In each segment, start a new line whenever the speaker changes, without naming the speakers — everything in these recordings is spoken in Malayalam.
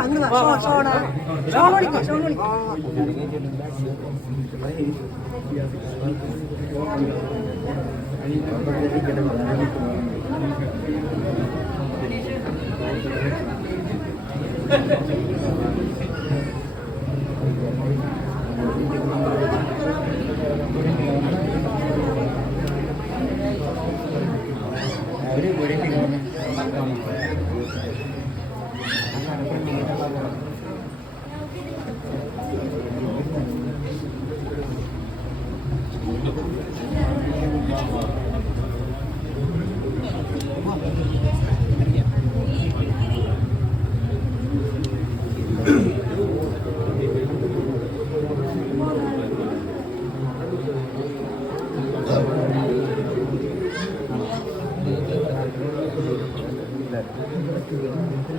അങ്ങ് വാ,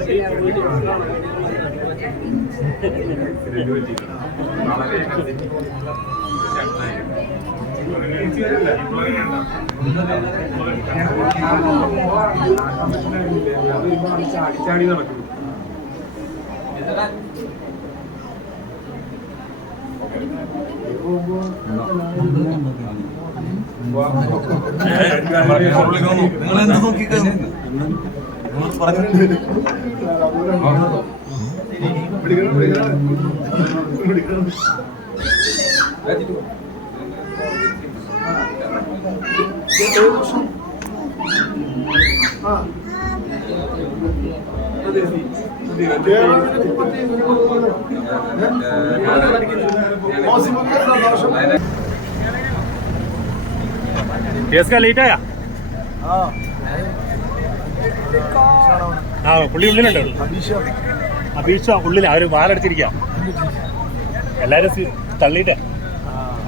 ഷിയാസ് കരീം ചാടി നടക്കുന്നു
നിങ്ങൾ എന്ത്
പിടിക്കണം
കേസ് ലേറ്റ് ആയാ? ആ. പുള്ളി ഉള്ളിലുണ്ട്. അഭീഷ ഉള്ളിൽ അവർ വാലടിച്ചിരിക്കാം എല്ലാരും തള്ളിയിട്ട്.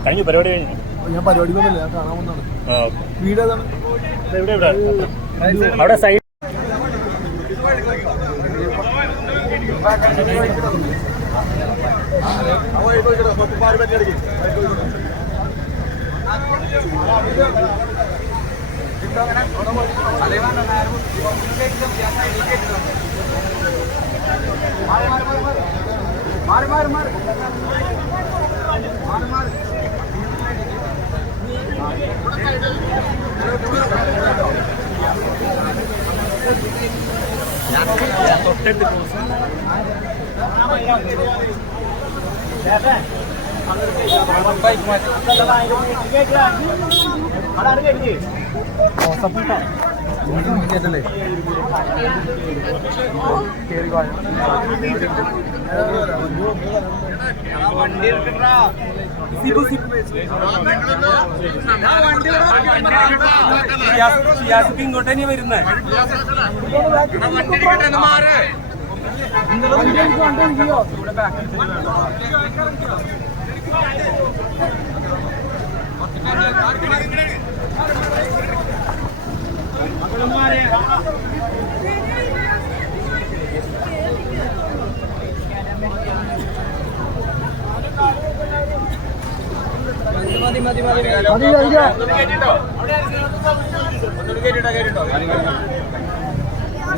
കഴിഞ്ഞു പരിപാടി കഴിഞ്ഞു.
ഞാൻ പരിപാടിക്കൊന്നുമില്ല ഞാൻ അവിടെ സൈഡ്
ആ, ഓക്കേ.
വീട് ഏതാണ്
ഇത് എവിടെ ഇവിടെ അവിടെ സൈഡ് തൊട്ടടുത്ത് ക്രോസ്
ഇങ്ങോട്ട് തന്നെ വരുന്നേ? മതി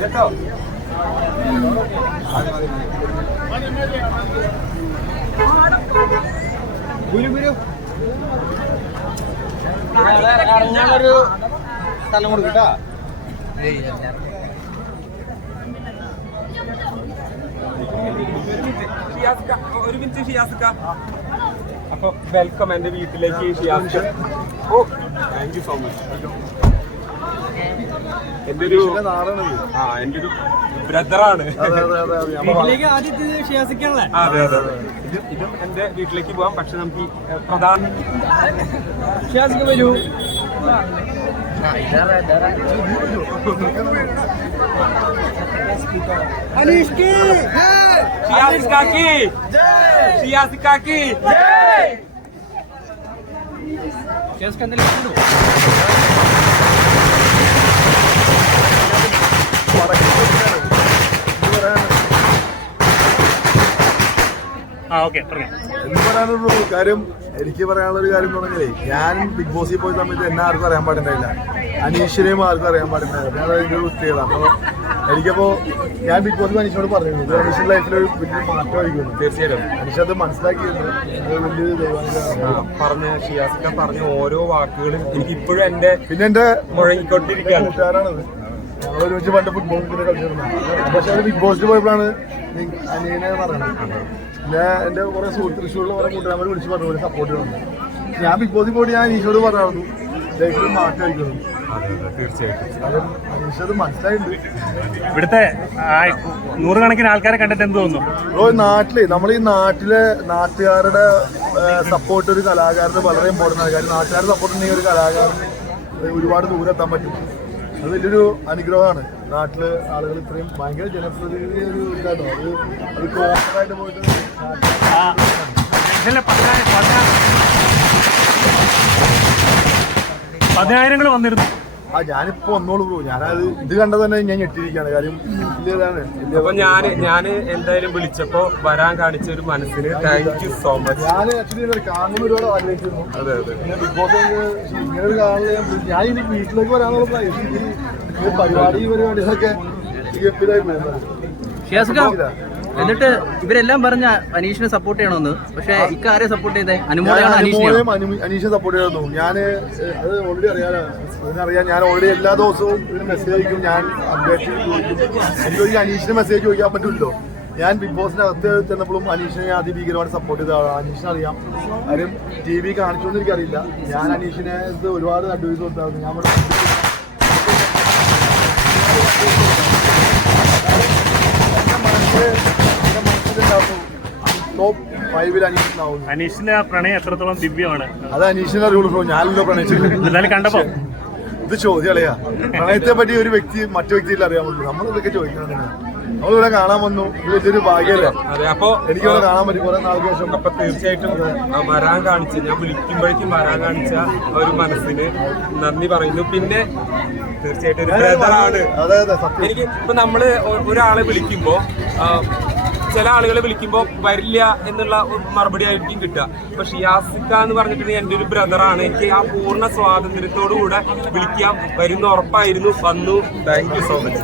കേട്ടോ ഗുരു ഗുരു.
ഇറങ്ങാനൊരു സ്ഥലം കൊടുക്കട്ടാ.
ഒരു മിനിറ്റ് ഷിയാസ്ക്ക അപ്പൊ വെൽക്കം എന്റെ വീട്ടിലേക്ക് ഷിയാസ്ക. Oh thank you so much എന്റെ ഒരു ആ എന്റെ ഒരു ബ്രദറാണ്
അതെ അതെ അതെ
ഇത് ഇതും എന്റെ വീട്ടിലേക്ക് പോവാം. പക്ഷെ നമുക്ക് പ്രധാന
ഷിയാസിക്ക് വരൂ. അനീഷ്ക്ക്
ഷിയാസിക്കാക്കി ഷിയാസിക്കാക്കി
ഷിയാസിക്ക് എന്തെങ്കിലും
ആ
എന്ത് പറയാനുള്ളൂ കാര്യം എനിക്ക് പറയാനുള്ള ഒരു കാര്യം പറഞ്ഞേ പറഞ്ഞാലേ ഞാൻ ബിഗ് ബോസിൽ പോയ സമയത്ത് എന്നെ ആർക്കും അറിയാൻ പാടുണ്ടായില്ല അനീഷിനെയും ആർക്കും അറിയാൻ പാടുണ്ടായില്ല ഞാൻ അതിന്റെ ഒരു കുട്ടികളാണ് അപ്പോൾ എനിക്കപ്പോ ഞാൻ ബിഗ് ബോസ് അനീഷിനോട് പറഞ്ഞിരുന്നു. അനീഷിന്റെ ലൈഫിൽ ഒരു വലിയ മാറ്റമായിരിക്കും
തീർച്ചയായിട്ടും.
അനീഷ് അത് മനസ്സിലാക്കിയിരുന്നു.
പറഞ്ഞ ഷിയാസിക്ക പറഞ്ഞ ഓരോ വാക്കുകളും എനിക്ക് ഇപ്പോഴും എന്റെ
പിന്നെ എന്റെ
മുഴങ്ങിക്കൊണ്ടിരിക്കുകയാണ്.
കൂട്ടുകാരാണത്. ഞങ്ങൾ ഒരുമിച്ച് പണ്ട് ഫുട്ബോൾ കളിച്ചിരുന്നു പക്ഷെ അത് ബിഗ് ബോസിൽ പോയപ്പോഴാണ് അനിയനെ പറയണത് പിന്നെ എന്റെ കുറെ സുഹൃത്ത് തൃശ്ശൂരിലെ കുറെ കൂട്ടുകാരെ വിളിച്ച് പറഞ്ഞു പോലെ സപ്പോർട്ട് ചെയ്യണം ഞാൻ ബിഗ് ബോസിൽ പോയിട്ട് ഞാൻ അനീഷോട് പറഞ്ഞു ലൈഫിൽ മാറ്റം ആയിരിക്കുന്നു
തീർച്ചയായിട്ടും
അത് അനീഷ് അത് മനസ്സിലായിട്ടുണ്ട്
ഇവിടുത്തെ ആ നൂറുകണക്കിന് ആൾക്കാരെ കണ്ടിട്ട് എന്ത് തോന്നുന്നു?
ബ്രോ നാട്ടിൽ നമ്മൾ ഈ നാട്ടിലെ നാട്ടുകാരുടെ സപ്പോർട്ട് ഒരു കലാകാരന് വളരെ ഇമ്പോർട്ടന്റ് ആണ്. കാര്യം നാട്ടുകാരുടെ സപ്പോർട്ട് ഉണ്ടെങ്കിൽ ഒരു കലാകാരന് ഒരുപാട് ദൂരെത്താൻ പറ്റും. അത് വലിയൊരു അനുഗ്രഹമാണ്. നാട്ടിൽ ആളുകൾ ഇത്രയും ഭയങ്കര ജനപ്രതിനിധി ഒരു ഇതാട്ടോ അത് അത് കോപ്പറായിട്ട് പോയിട്ട്
പതിനായിരങ്ങൾ വന്നിരുന്നു.
ആ ഞാനിപ്പോ ഒന്നോളൂ ബ്രോ. ഞാനത് ഇത് കണ്ടത് തന്നെ ഞാൻ ഞെട്ടിരിക്കുകയാണ് കാര്യം
അപ്പൊ ഞാൻ ഞാൻ എന്തായാലും വിളിച്ചപ്പോ വരാൻ കാണിച്ച ഒരു മനസ്സിന് താങ്ക് യു സോ മച്ച്
ഞാൻ ആക്ച്വലി കാണുന്ന ഒരുപാട് ആഗ്രഹിച്ചിരുന്നു.
അതെ അതെ.
ബിഗ് ബോസ് ഇങ്ങനെ ഒരു കാണുന്നത് ഞാൻ ഞാൻ ഇനി വീട്ടിലേക്ക് വരാനുള്ള പരിപാടി പരിപാടികളൊക്കെ
എന്നിട്ട് ഇവരെല്ലാം പറഞ്ഞ അനീഷിനെ സപ്പോർട്ട് ചെയ്യണമെന്ന്. പക്ഷെ ഇക്കാരെ സപ്പോർട്ട് ചെയ്തേ? അനുമോളെയാണ് അനീഷിനെയാണ്
അനുമോളെയും അനു- അനീഷെ സപ്പോർട്ട് ചെയ്തു ഞാൻ അത് ഓൾറെഡി അറിയാം അറിയാം ഞാൻ ഓൾറെഡി എല്ലാ ദിവസവും മെസ്സേജ് അയക്കും. ഞാൻ അപ്ഡേറ്റ് ചോദിക്കും. അനീഷിന് മെസ്സേജ് ചോദിക്കാൻ പറ്റില്ലല്ലോ. ഞാൻ ബിഗ് ബോസിന്റെ അകത്ത് ചെന്നപ്പോഴും അനീഷിനെ ഞാൻ അതിഭീകരമായിട്ട് സപ്പോർട്ട് ചെയ്ത ആളാണ്. അനീഷിനെ അറിയാം. ആരും ടി വി കാണിച്ചോന്ന് എനിക്കറിയില്ല. ഞാൻ അനീഷിനെ ഒരുപാട് അഡ്വൈസ് കൊടുത്തായിരുന്നു. ഞാൻ
അനീഷിന്റെ ആ പ്രണയം എത്രത്തോളം ദിവ്യമാണ്?
അത് അനീഷിന്റെ അറിയുള്ളൂ ഞാനല്ലോ
പ്രണയിച്ചിട്ടുണ്ട് കണ്ടപ്പോ?
ഇത് ചോദ്യം അളയാ പ്രണയത്തെ പറ്റി ഒരു വ്യക്തി മറ്റു വ്യക്തിയിൽ അറിയാൻ പറ്റുള്ളൂ നമ്മൾ ഇതൊക്കെ ചോദിക്കണം നമ്മളിവിടെ കാണാൻ വന്നു. ഇതൊരു വലിയൊരു ഭാഗ്യമല്ലേ
അതെ എനിക്ക്
ഇവിടെ കാണാൻ പറ്റി. കുറെ നാൾക്ക് ശേഷം.
അപ്പൊ തീർച്ചയായിട്ടും ആ, വരാൻ കാണിച്ച ഞാൻ വിളിക്കുമ്പോഴേക്കും വരാൻ കാണിച്ച ഒരു മനസ്സിന് നന്ദി പറയുന്നു. പിന്നെ തീർച്ചയായിട്ടും ഒരു ബ്രദറാണ് എനിക്ക് ഇപ്പൊ നമ്മൾ ഒരാളെ വിളിക്കുമ്പോ ചില ആളുകളെ വിളിക്കുമ്പോ വരില്ല എന്നുള്ള മറുപടി ആയിരിക്കും കിട്ടുക. പക്ഷെ ഷിയാസിക്ക എന്ന് പറഞ്ഞിട്ടുണ്ടെങ്കിൽ എന്റെ ഒരു ബ്രദറാണ്. എനിക്ക് ആ പൂർണ സ്വാതന്ത്ര്യത്തോടു കൂടെ വിളിക്കാം. വരുന്ന ഉറപ്പായിരുന്നു. വന്നു. Thank you so much.